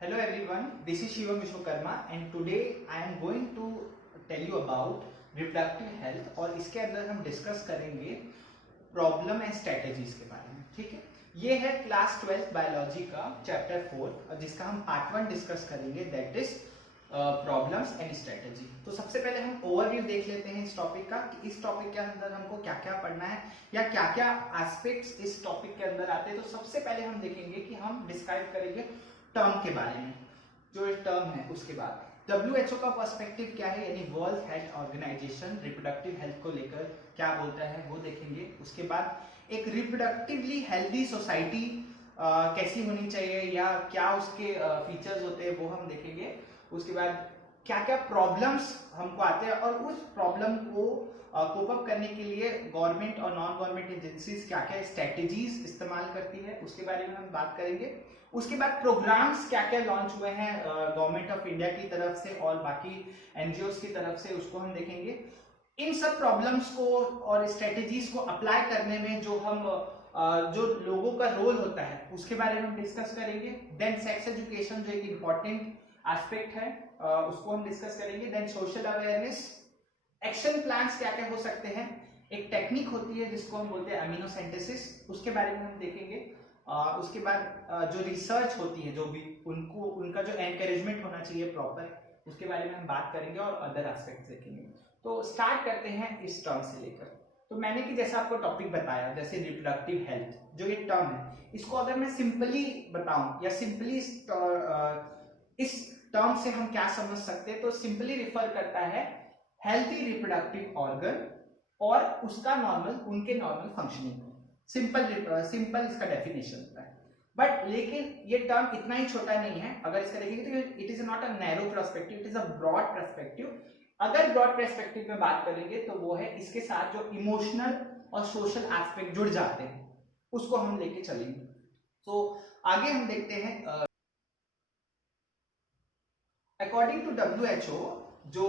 Hello everyone, this is Shivam Vishwakarma and today I am going to tell you about reproductive health और इसके अंदर हम discuss करेंगे problem and strategies के बारे में। ठीक है, ये है क्लास 12 बायोलॉजी का चैप्टर 4 जिसका हम पार्ट 1 डिस्कस करेंगे, that is problems and strategy. तो सबसे पहले हम ओवरव्यू देख लेते हैं इस टॉपिक का कि इस टॉपिक के अंदर हमको क्या क्या पढ़ना है या क्या क्या एस्पेक्ट्स इस टॉपिक के अंदर आते हैं। तो सबसे पहले हम देखेंगे कि हम डिस्क्राइब करेंगे टर्म के बारे में, जो टर्म है उसके बाद WHO का पर्सपेक्टिव क्या है, यानी world health organisation reproductive health को लेकर क्या बोलता है वो देखेंगे। उसके बाद एक रिप्रोडक्टिवली हेल्दी सोसाइटी कैसी होनी चाहिए या क्या उसके फीचर्स होते हैं वो हम देखेंगे। उसके बाद क्या क्या प्रॉब्लम्स हमको आते हैं और उस प्रॉब्लम को कोप अप करने के लिए गवर्नमेंट और नॉन गवर्नमेंट एजेंसीज क्या क्या स्ट्रेटेजीज इस्तेमाल करती है उसके बारे में हम बात करेंगे। उसके बाद प्रोग्राम्स क्या क्या लॉन्च हुए हैं गवर्नमेंट ऑफ इंडिया की तरफ से और बाकी एनजीओस की तरफ से, उसको हम देखेंगे। इन सब प्रॉब्लम्स को और स्ट्रेटेजीज को अप्लाई करने में जो लोगों का रोल होता है उसके बारे में हम डिस्कस करेंगे। देन सेक्स एजुकेशन जो एक इम्पॉर्टेंट एस्पेक्ट है उसको हम डिस्कस करेंगे। Then social awareness, action plans क्या क्या हो सकते हैं, एक टेक्निक होती है जिसको हम बोलते हैं अमीनोसिंथेसिस, उसके बारे में हम देखेंगे। उसके बाद जो रिसर्च होती है, जो भी उनका जो एनकरेजमेंट होना चाहिए प्रॉपर, उसके बारे में हम बात करेंगे और अदर एस्पेक्ट्स देखेंगे। तो स्टार्ट करते हैं इस टर्म से लेकर। तो मैंने कि जैसा आपको टॉपिक बताया, जैसे रिप्रोडक्टिव हेल्थ जो ये टर्म है, इसको अगर मैं सिंपली बताऊं या सिंपली इस टर्म से हम क्या समझ सकते हैं, तो सिंपली रिफर करता है हेल्थी रिप्रोडक्टिव ऑर्गन और उसका उनके नॉर्मल फंक्शनिंग। सिंपल इसका डेफिनेशन होता है। बट लेकिन ये टर्म इतना ही छोटा नहीं है, अगर इसका देखेंगे तो it is not a narrow perspective, it is a broad perspective. अगर ब्रॉड पर्सपेक्टिव में बात करेंगे तो वो है इसके साथ जो इमोशनल और सोशल एस्पेक्ट जुड़ जाते हैं उसको हम लेके चलेंगे। तो आगे हम देखते हैं अकॉर्डिंग टू WHO जो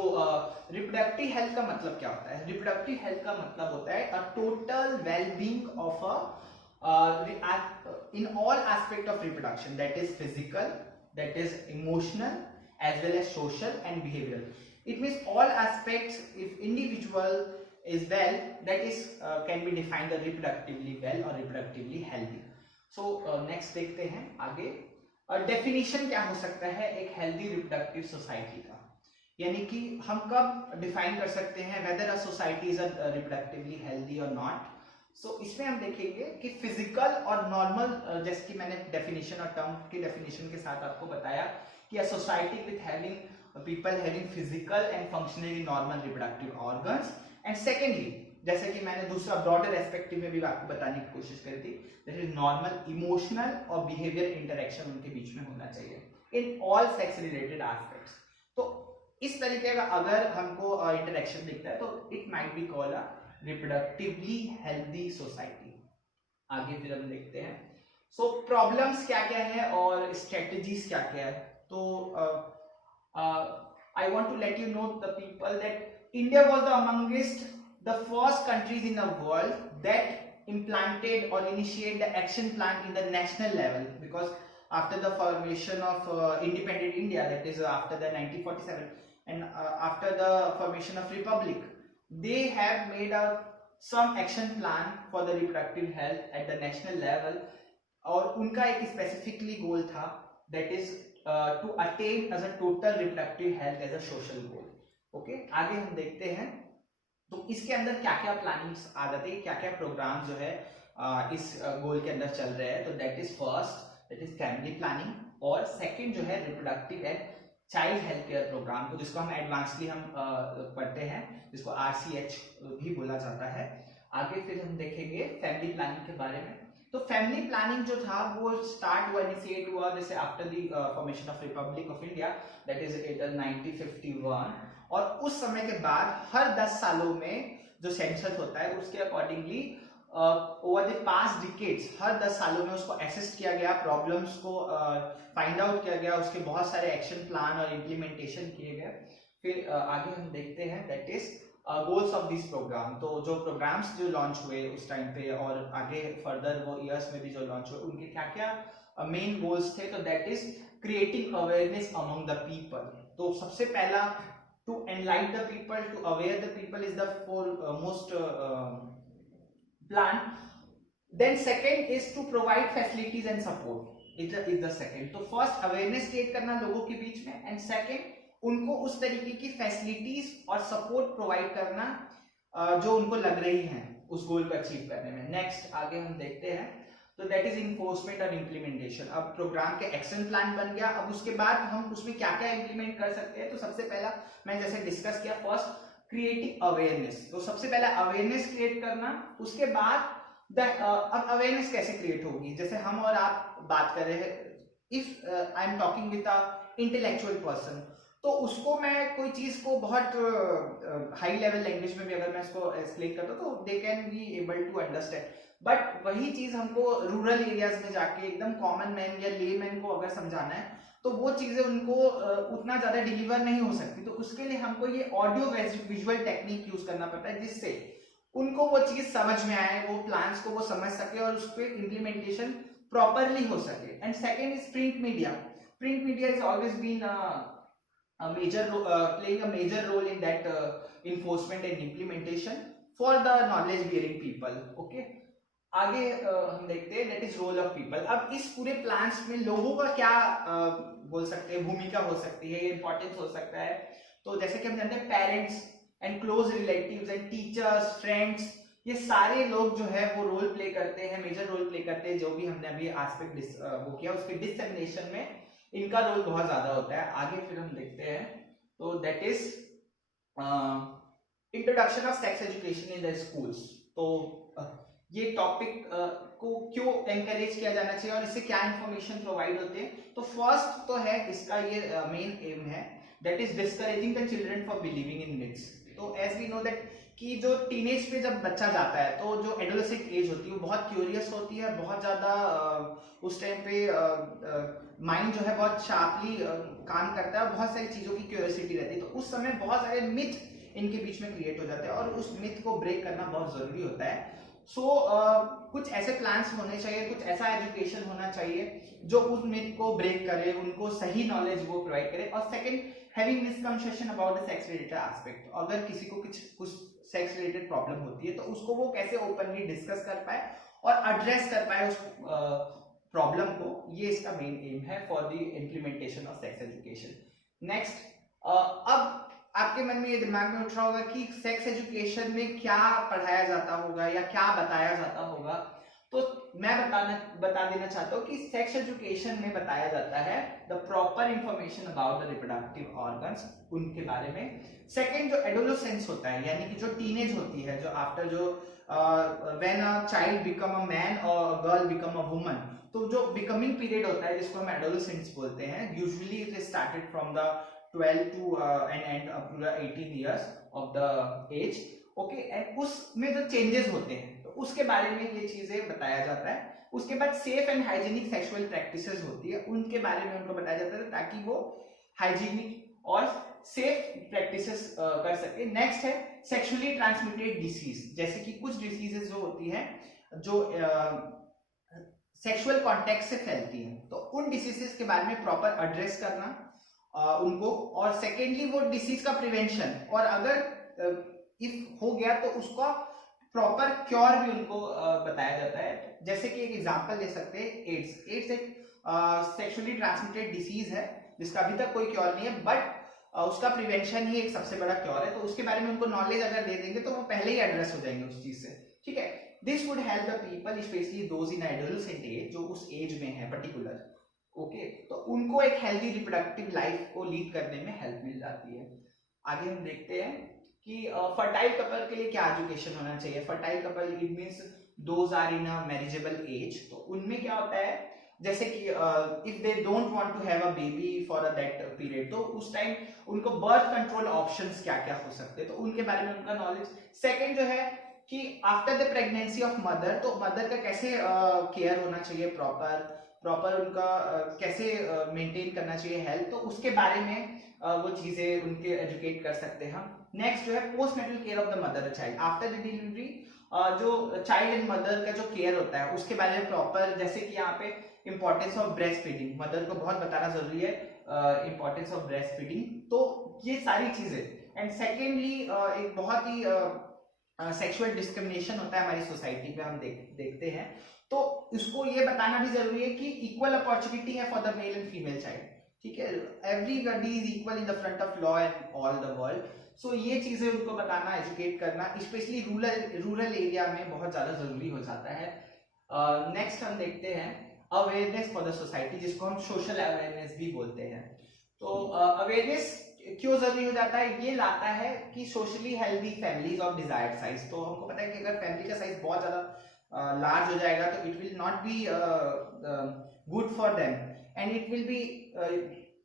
रिप्रोडक्टिव हेल्थ का मतलब क्या होता है। रिप्रोडक्टिव हेल्थ का मतलब होता है a total wellbeing of in all aspect of reproduction, that is physical, that is emotional as well as social and behavioral. It means all aspects, if individual is well, that is can be defined as reproductively well or reproductively healthy. So next देखते हैं आगे। Definition क्या हो सकता है एक healthy reproductive society का, यानी कि हम कब डिफाइन कर सकते हैं weather a society is reproductively healthy और नॉट। सो इसमें हम देखेंगे कि फिजिकल और नॉर्मल, जैसे कि मैंने डेफिनेशन और टर्म की डेफिनेशन के साथ आपको बताया कि a society with having people having physical and functionally normal reproductive organs. And secondly, जैसे कि मैंने दूसरा ब्रॉडर एस्पेक्टिव में भी आपको बताने की कोशिश करी थी, दैट इज नॉर्मल इमोशनल और बिहेवियर इंटरेक्शन उनके बीच में होना चाहिए in all sex related aspects. तो इस तरीके का अगर हमको इंटरेक्शन दिखता है तो it might be called a reproductively healthy society. आगे फिर हम देखते हैं सो प्रॉब्लम्स क्या क्या है और स्ट्रेटेजीज क्या क्या है। तो I want to let you know the people that India was the amongst the first countries in the world that implanted or initiated the action plan in the national level, because after the formation of independent India, that is after the 1947 and after the formation of republic, they have made some action plan for the reproductive health at the national level और उनका एक specifically गोल था that is to attain as a total reproductive health as a social goal. Okay, आगे हम देखते हैं तो इसके अंदर क्या क्या प्लानिंग्स आ जाते हैं, क्या क्या प्रोग्राम जो है इस गोल के अंदर चल रहे हैं। तो that is first, that is family planning, और सेकंड जो है reproductive and child health care programme, तो जिसको हम एडवांसली हम पढ़ते हैं, जिसको RCH भी बोला जाता है। आगे फिर हम देखेंगे फैमिली प्लानिंग के बारे में। तो फैमिली प्लानिंग जो था वो स्टार्ट हुआ, इनिशिएट हुआ जैसे after the formation of Republic of India, that is 1951। और उस समय के बाद हर 10 सालों में जो सेंसस होता है उसके accordingly over the past decades हर 10 सालों में उसको असेस किया गया, प्रॉब्लम्स को फाइंड आउट किया गया, उसके बहुत सारे एक्शन प्लान और इम्प्लीमेंटेशन किए गए। फिर आगे हम देखते हैं that is goals of this programme. तो जो प्रोग्राम्स जो लॉन्च हुए उस टाइम पे और आगे फर्दर वो ईयर्स में भी जो लॉन्च हुए, उनके क्या क्या मेन गोल्स थे। तो that is creating awareness among the people. तो सबसे पहला to enlight the people, to aware the people is the most plan. Then second is to provide facilities and support is the second। तो first awareness create करना लोगों के बीच में, and second उनको उस तरीके की facilities और support provide करना जो उनको लग रही हैं उस गोल को अचीव करने में। नेक्स्ट आगे हम देखते हैं, तो दैट इज इन्फोर्समेंट और इम्प्लीमेंटेशन। अब प्रोग्राम के एक्शन प्लान बन गया, अब उसके बाद हम उसमें क्या क्या इम्प्लीमेंट कर सकते हैं। तो सबसे पहला मैं जैसे डिस्कस किया, फर्स्ट क्रिएटिंग अवेयरनेस। तो सबसे पहला अवेयरनेस क्रिएट करना, उसके बाद अब अवेयरनेस कैसे क्रिएट होगी, जैसे हम और आप बात कर रहे हैं, if I am talking with a intellectual person, तो उसको मैं कोई चीज को बहुत हाई लेवल लैंग्वेज में भी अगर मैं इसको एक्सप्लेन करता हूँ तो they can be able to understand, but वही चीज हमको रूरल एरियाज में जाके एकदम कॉमन मैन या ले मैन को अगर समझाना है तो वो चीजें उनको उतना ज्यादा डिलीवर नहीं हो सकती। तो उसके लिए हमको ये ऑडियो विजुअल टेक्निक यूज करना पड़ता है, जिससे उनको वो चीज समझ में आए, वो प्लान्स को वो समझ सके और उस पर इम्प्लीमेंटेशन प्रॉपरली हो सके। And second is print media. Print media is always been playing a major role in that enforcement and implementation for the knowledge bearing people। okay, आगे हम देखते हैं that is role of people. अब इस पूरे plans में लोगों का क्या बोल सकते हैं भूमिका हो सकती है, इंपॉर्टेंस हो सकता है। तो जैसे कि हम जानते हैं parents and close relatives and teachers, friends, ये सारे लोग जो है वो रोल प्ले करते हैं, मेजर रोल प्ले करते हैं। जो भी हमने अभी एस्पेक्ट वो किया उसके डिसेमिनेशन में इनका रोल बहुत ज्यादा होता है। आगे फिर हम देखते हैं, तो that is introduction of sex education in the schools. तो ये टॉपिक को क्यों एनकरेज किया जाना चाहिए और इससे क्या इंफॉर्मेशन प्रोवाइड होते हैं। तो फर्स्ट तो है इसका ये मेन एम है, that is discouraging the children for believing in myths. तो एज वी नो दैट कि जो टीनेज पे जब बच्चा जाता है तो जो एडोलेसेंट एज होती है वो बहुत क्यूरियस होती है, बहुत ज्यादा उस टाइम पे माइंड जो है बहुत शार्पली काम करता है, बहुत सारी चीजों की क्यूरियोसिटी रहती है। तो उस समय बहुत सारे मिथ इनके बीच में क्रिएट हो जाते हैं और उस मिथ को ब्रेक करना बहुत जरूरी होता है। कुछ ऐसे प्लान्स होने चाहिए, कुछ ऐसा एजुकेशन होना चाहिए जो उस मिथ को ब्रेक करे, उनको सही नॉलेज वो प्रोवाइड करे। और second, having misconception about the sex related aspect. अगर किसी को कुछ सेक्स रिलेटेड प्रॉब्लम होती है तो उसको वो कैसे ओपनली डिस्कस कर पाए और एड्रेस कर पाए उस प्रॉब्लम को, ये इसका मेन एम है for the implementation of sex education. Next, अब आपके मन में ये दिमाग में उठ रहा होगा कि सेक्स एजुकेशन में क्या पढ़ाया जाता होगा या क्या बताया जाता होगा। तो मैं बता देना चाहता हूँ कि सेक्स एजुकेशन में बताया जाता है the proper information about the reproductive organs, उनके बारे में। सेकंड, जो एडोलेसेंस होता है यानी कि जो टीनेज होती है, जो आफ्टर जो when a child become a man और गर्ल बिकम अ वुमन, तो जो बिकमिंग पीरियड होता है जिसको हम एडोलेसेंस बोलते हैं, usually it is started from the 12 to and end up to 18 years of the age। okay, and उसमें जो चेंजेस होते हैं तो उसके बारे में ये चीजें बताया जाता है। उसके बाद safe and hygienic sexual practices होती है, उनके बारे में उनको बताया जाता है ताकि वो हाइजीनिक और सेफ प्रैक्टिसेस कर सके। नेक्स्ट है सेक्सुअली ट्रांसमिटेड डिसीज, जैसे कि कुछ डिसीजेस जो होती है जो सेक्सुअल कॉन्टेक्ट से फैलती है, तो उन डिसीजेस के बारे में प्रॉपर एड्रेस करना उनको। और सेकेंडली वो डिसीज का प्रिवेंशन, और अगर इफ हो गया तो उसका प्रॉपर क्योर भी उनको बताया जाता है। जैसे कि एक एग्जांपल ले सकते हैं एड्स। एड्स एक सेक्सुअली ट्रांसमिटेड डिसीज है जिसका अभी तक कोई क्योर नहीं है, बट उसका प्रिवेंशन ही एक सबसे बड़ा क्योर है। तो उसके बारे में उनको नॉलेज अगर दे देंगे तो वो पहले ही एड्रेस हो जाएंगे उस चीज से। ठीक है, this would help the people specially those in adolescent age, जो उस एज में है पर्टिकुलर। ओके, तो उनको एक हेल्दी रिप्रोडक्टिव लाइफ को लीड करने में हेल्प मिल जाती है। आगे हम देखते हैं कि फर्टाइल कपल के लिए क्या एजुकेशन होना चाहिए। Fertile couple it means those are in a marriageable age. तो उनमें क्या होता है, जैसे कि if they don't want to have a baby for that period, तो उस टाइम उनको बर्थ कंट्रोल ऑप्शंस क्या क्या हो सकते हैं, तो उनके बारे में उनका नॉलेज। सेकंड जो है कि after the pregnancy of mother, तो मदर का कैसे केयर होना चाहिए, प्रॉपर उनका कैसे मेंटेन करना चाहिए हेल्थ, तो उसके बारे में वो चीजें उनके एजुकेट कर सकते हैं हम। नेक्स्ट जो है post natal care of the mother child after the delivery, जो चाइल्ड एंड मदर का जो केयर होता है उसके बारे में प्रॉपर, जैसे कि यहाँ पे importance of breast feeding, mother को बहुत बताना जरूरी है इंपॉर्टेंस ऑफ ब्रेस्ट फीडिंग। तो ये सारी चीजें। एंड सेकेंडली एक बहुत ही सेक्सुअल डिस्क्रिमिनेशन होता है हमारी सोसाइटी में, हम देखते हैं, तो इसको ये बताना भी जरूरी है कि इक्वल अपॉर्चुनिटी है for the male and female child, ठीक है, everybody is equal in the front of law and all the world. So ये चीजें उनको बताना, एजुकेट करना, स्पेशली रूरल एरिया में बहुत ज्यादा जरूरी हो जाता है। नेक्स्ट हम देखते हैं अवेयरनेस फॉर द सोसाइटी, जिसको हम सोशल अवेयरनेस भी बोलते हैं। तो अवेयरनेस क्यों जरूरी हो जाता है, ये लाता है कि socially healthy families of desired size. तो हमको पता है कि अगर फैमिली का साइज बहुत ज्यादा लार्ज हो जाएगा तो it will not be good for them and it will be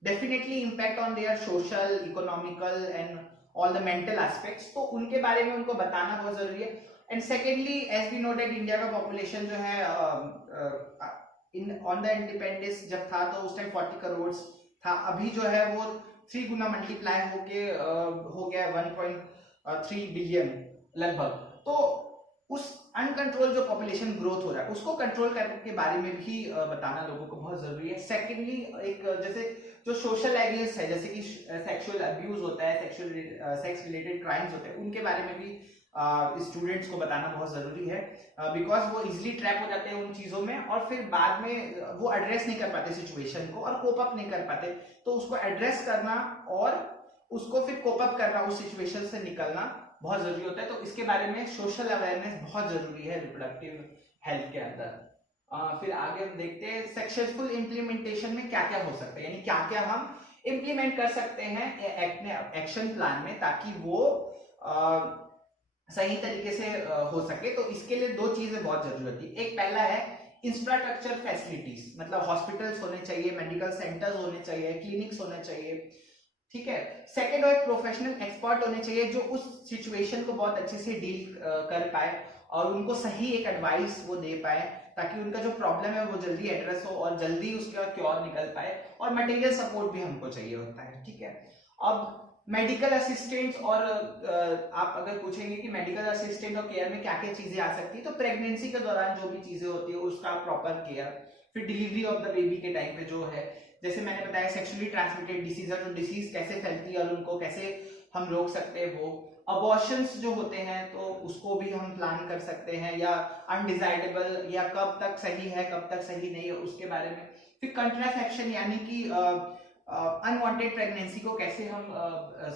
definitely impact on their social, economical and all the mental aspects. तो उनके बारे में उनको बताना बहुत जरूरी है। And secondly as we know that India का पॉपुलेशन जो है ऑन द इंडिपेंडेंस जब था तो उस टाइम 40 करोड़ था, अभी जो है वो 3 गुना मल्टीप्लाई हो गया 1.3 बिलियन लगभग। तो उस अनकंट्रोल जो पॉपुलेशन ग्रोथ हो रहा है उसको कंट्रोल करने के बारे में भी बताना लोगों को बहुत जरूरी है। सेकेंडली एक जैसे जो सोशल एवियंस है, जैसे कि सेक्सुअल अब्यूज होता है, सेक्स रिलेटेड क्राइम्स होते हैं, उनके बारे में भी स्टूडेंट्स को बताना बहुत जरूरी है, बिकॉज वो इजिली ट्रैप हो जाते हैं उन चीजों में और फिर बाद में वो एड्रेस नहीं कर पाते सिचुएशन को और कोप अप नहीं कर पाते। तो उसको एड्रेस करना और उसको फिर कोप अप करना, उस सिचुएशन से निकलना बहुत जरूरी होता है। तो इसके बारे में सोशल अवेयरनेस बहुत जरूरी है रिप्रोडक्टिव हेल्थ के अंदर। फिर आगे हम देखते हैं सक्सेसफुल इम्प्लीमेंटेशन में क्या क्या हो सकता है, यानी क्या क्या हम इम्प्लीमेंट कर सकते हैं एक्शन प्लान में ताकि वो सही तरीके से हो सके। तो इसके लिए 2 चीजें बहुत जरूरी होती है। एक पहला है इंफ्रास्ट्रक्चर फैसिलिटीज, मतलब हॉस्पिटल्स होने चाहिए, मेडिकल सेंटर्स होने चाहिए, क्लिनिक्स होने चाहिए, ठीक है। सेकेंड, एक प्रोफेशनल एक्सपर्ट होने चाहिए जो उस सिचुएशन को बहुत अच्छे से डील कर पाए और उनको सही एक एडवाइस वो दे पाए ताकि उनका जो प्रॉब्लम है वो जल्दी एड्रेस हो और जल्दी उसका क्योर निकल पाए। और मटेरियल सपोर्ट भी हमको चाहिए होता है, ठीक है। अब मेडिकल असिस्टेंट्स, और आप अगर पूछेंगे कि मेडिकल असिस्टेंट और केयर में क्या क्या चीजें आ सकती है, तो प्रेगनेंसी के दौरान जो भी चीजें होती है उसका प्रॉपर केयर, फिर डिलीवरी ऑफ द बेबी के टाइम पे जो है, जैसे मैंने बताया सेक्सुअली ट्रांसमिटेड डिसीज है, तो डिसीज कैसे फैलती है और उनको कैसे हम रोक सकते हैं, वो अबॉर्शंस जो होते हैं तो उसको भी हम प्लान कर सकते हैं, या अनडिजायरेबल या कब तक सही है कब तक सही नहीं है उसके बारे में। फिर कंट्रासेप्शन यानी कि अनवांटेड प्रेगनेंसी को कैसे हम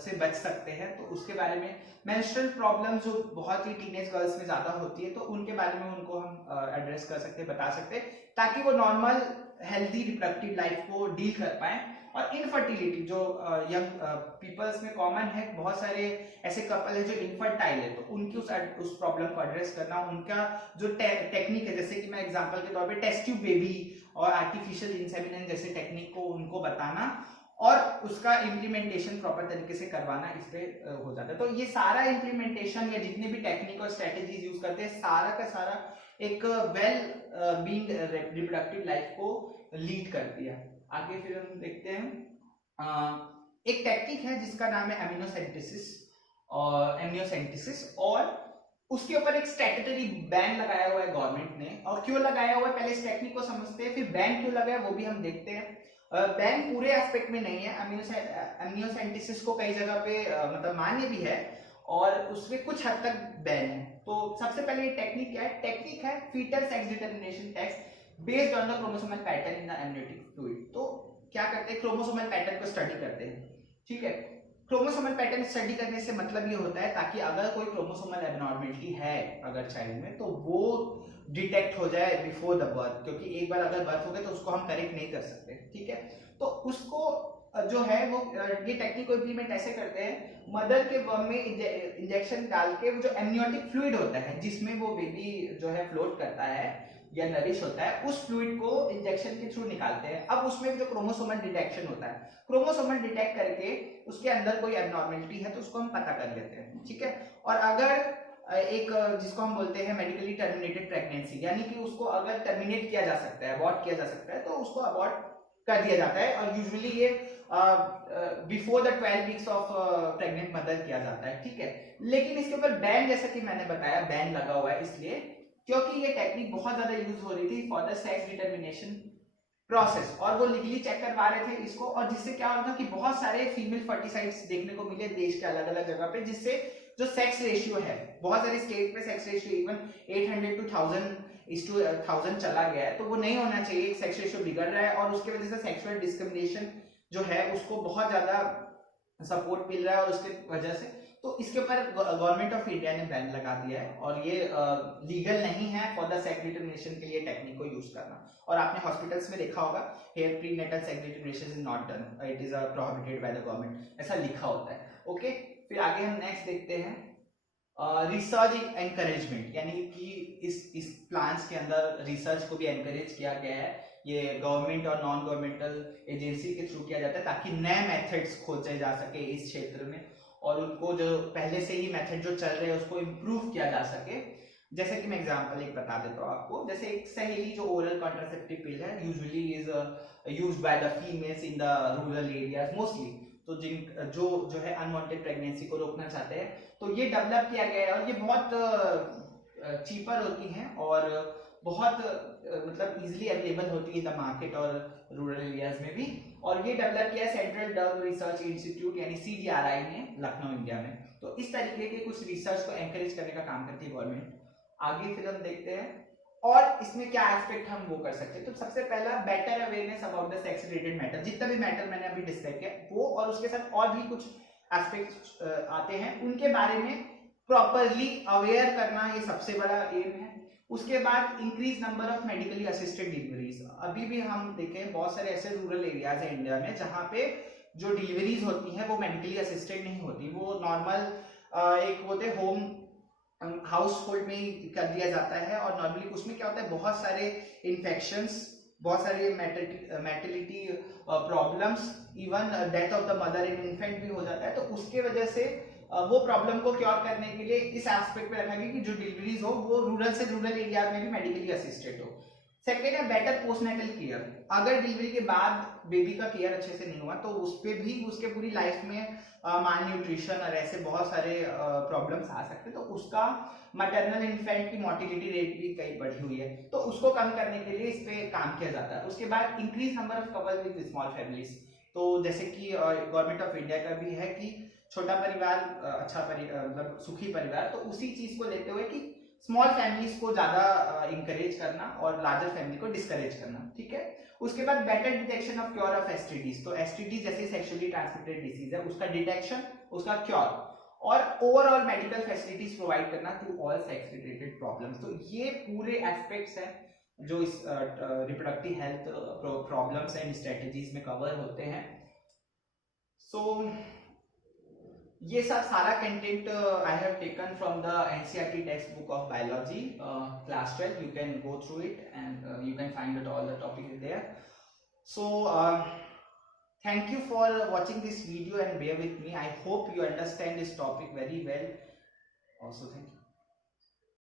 से बच सकते हैं, तो उसके बारे में। मेंस्ट्रुअल प्रॉब्लम जो बहुत ही टीनेज गर्ल्स में ज्यादा होती है तो उनके बारे में उनको हम एड्रेस कर सकते हैं, बता सकते हैं, ताकि वो नॉर्मल हेल्दी रिप्रोडक्टिव लाइफ को डील कर पाए। और इनफर्टिलिटी जो यंग पीपल्स में कॉमन है, बहुत सारे ऐसे कपल है जो इनफर्टाइल है, तो उनकी उस प्रॉब्लम को एड्रेस करना, उनका जो टेक्निक है, जैसे कि मैं एग्जांपल के तौर पे टेस्ट ट्यूब बेबी और आर्टिफिशियल इंसेमिनेशन जैसे टेक्निक को उनको बताना और उसका इम्प्लीमेंटेशन प्रॉपर तरीके से करवाना, इस पे हो जाता है। तो ये सारा इम्प्लीमेंटेशन या जितने भी टेक्निक और स्ट्रेटेजीज यूज करते हैं, सारा का सारा एक वेल बीइंग रिप्रोडक्टिव लाइफ को लीड करती है। आगे फिर हम देखते हैं एक टेक्निक है जिसका नाम है एमनियोसेंटेसिस, और उसके ऊपर एक स्टैट्यूटरी बैन लगाया हुआ है गवर्नमेंट ने। और क्यों लगाया हुआ है, पहले इस टेक्निक को समझते हैं, फिर बैन क्यों लगाया वो भी हम देखते हैं। बैन पूरे एस्पेक्ट में नहीं है, एमनियोसेंटेसिस को कई जगह पे मतलब मान्य भी है और उसमें कुछ हद तक बैन है। तो सबसे पहले ये टेक्निक क्या है, टेक्निक है foetal sex determination test based on the chromosomal pattern in the amniotic fluid. तो क्या करते हैं, क्रोमोसोमल पैटर्न को स्टडी करते हैं, ठीक है। क्रोमोसोमल पैटर्न स्टडी करने से मतलब ये होता है ताकि अगर कोई क्रोमोसोमल एबनॉर्मलिटी है अगर चाइल्ड में, तो वो डिटेक्ट हो जाए बिफोर द बर्थ, क्योंकि एक बार अगर बर्थ हो गया तो उसको हम करेक्ट नहीं कर सकते, ठीक है। तो उसको जो है वो ये टेक्निक को इम्प्लीमेंट ऐसे करते हैं, मदर के वर्म में इंजेक्शन डाल के वो जो एमनियोटिक फ्लूइड होता है जिसमें वो बेबी जो है फ्लोट करता है या नरिश होता है, उस फ्लूइड को इंजेक्शन के थ्रू निकालते हैं। अब उसमें जो क्रोमोसोमल डिटेक्शन होता है, क्रोमोसोमल डिटेक्ट करके उसके अंदर कोई एबनॉर्मलिटी है तो उसको हम पता कर लेते हैं, ठीक है। और अगर एक जिसको हम बोलते हैं मेडिकली टर्मिनेटेड प्रेगनेंसी, यानी कि उसको अगर टर्मिनेट किया जा सकता है, अबॉर्ट किया जा सकता है, तो उसको अबॉर्ट कर दिया जाता है। और यूजुअली ये before the 12 weeks of pregnant mother किया जाता है, ठीक है। लेकिन इसके ऊपर बैन, जैसा कि मैंने बताया, बैन लगा हुआ है इसलिए क्योंकि ये टेक्निक बहुत ज्यादा यूज हो रही थी for the sex determination process, और वो लीगली चेक करवा रहे थे इसको, और जिससे क्या होगा कि बहुत सारे फीमेल फर्टिसाइड्स देखने को मिले देश के अलग अलग जगह पे, जिससे जो सेक्स रेशियो है बहुत सारे स्टेट में सेक्स रेशियो इवन 800 to 1000 चला गया है, तो वो नहीं होना चाहिए, सेक्स रेशियो बिगड़ रहा है और उसकी वजह से सेक्सुअल डिस्क्रिमिनेशन जो है उसको बहुत ज्यादा सपोर्ट मिल रहा है, और उसके वजह से तो इसके ऊपर गवर्नमेंट ऑफ इंडिया ने बैन लगा दिया है, और ये लीगल नहीं है फॉर द सेक्स डिटर्मिनेशन के लिए टेक्निक को यूज करना। और आपने हॉस्पिटल्स में देखा होगा here prenatal sex determination is not done, it is prohibited by the government, ऐसा लिखा होता है। ओके, फिर आगे हम नेक्स्ट देखते हैं रिसर्च एनकरेजमेंट, यानी कि इस प्लान्स के अंदर रिसर्च को भी एनकरेज किया गया है, ये गवर्नमेंट और नॉन गवर्नमेंटल एजेंसी के थ्रू किया जाता है ताकि नए मेथड्स खोजे जा सके इस क्षेत्र में, और उनको जो पहले से ही मेथड जो चल रहे हैं उसको इम्प्रूव किया जा सके। जैसे कि मैं एग्जांपल एक बता देता हूँ आपको, जैसे एक सहेली जो ओरल कॉन्ट्रासेप्टिव पिल है usually is used by the females in the rural areas mostly, तो जिन जो है अनवांटेड प्रेगनेंसी को रोकना चाहते हैं, तो ये डेवलप किया गया है, और ये बहुत चीपर होती हैं और बहुत मतलब इजीली अवेलेबल होती है द मार्केट और रूरल एरियाज में भी, और ये डेवलप किया है सेंट्रल ड्रग रिसर्च इंस्टीट्यूट यानी CDRI ने लखनऊ इंडिया में। तो इस तरीके के कुछ रिसर्च को एनकरेज करने का काम करती है गवर्नमेंट। आगे फिर हम देखते हैं और इसमें क्या एस्पेक्ट हम वो कर सकते हैं। तो सबसे पहला better awareness about the sex related matter, जितना भी मैटर मैंने अभी डिस्कस किया वो, और उसके साथ और भी कुछ एस्पेक्ट्स आते हैं, उनके बारे में प्रॉपरली अवेयर करना ये सबसे बड़ा एम है। उसके बाद increase number of medically assisted deliveries, अभी भी हम देखें बहुत सारे ऐसे रूरल एरियाज है इंडिया में जहाँ पे जो डिलीवरीज होती हैं वो मेडिकली असिस्टेड नहीं होती, वो नॉर्मल एक होते होम हाउस होल्ड में ही कर दिया जाता है, और नॉर्मली उसमें क्या होता है बहुत सारे इन्फेक्शंस, बहुत सारे maternity problems, even death of the mother in infant भी हो जाता है, तो उसके वजह से वो प्रॉब्लम को क्योर करने के लिए इस एस्पेक्ट पे रखा गया कि जो डिलीवरीज हो वो रूरल से रूरल एरिया में भी मेडिकली असिस्टेड हो। सेकेंड है बेटर पोस्टनेटल केयर, अगर डिलीवरी के बाद बेबी का केयर अच्छे से नहीं हुआ तो उस पर भी उसके पूरी लाइफ में माल न्यूट्रिशन और ऐसे बहुत सारे प्रॉब्लम्स आ सकते हैं, तो उसका मैटरनल इन्फेंट की मोर्टिलिटी रेट भी कई बढ़ी हुई है, तो उसको कम करने के लिए इस पे काम किया जाता है। उसके बाद increase number of couple with small families, तो जैसे कि गवर्नमेंट ऑफ इंडिया का भी है कि छोटा परिवार अच्छा मतलब सुखी परिवार, तो उसी चीज को लेते हुए कि स्मॉल फैमिलीज को ज्यादा इंकरेज करना और लार्जर फैमिली को डिस्करेज करना, ठीक है। उसके बाद better detection of cure of STDs, तो एसटीडी जैसे सेक्सुअली ट्रांसमिटेड डिसीज है उसका डिटेक्शन, उसका क्योर, और ओवरऑल मेडिकल फैसिलिटीज प्रोवाइड करना to all sex related problems. तो ये पूरे एस्पेक्ट्स हैं जो इस reproductive health problems and strategies में कवर होते हैं। सो ये सब सारा content I have taken from the NCERT text book of biology class 12, you can go through it and you can find out all the topics there. So thank you for watching this video and bear with me. I hope you understand this topic very well. Also thank you.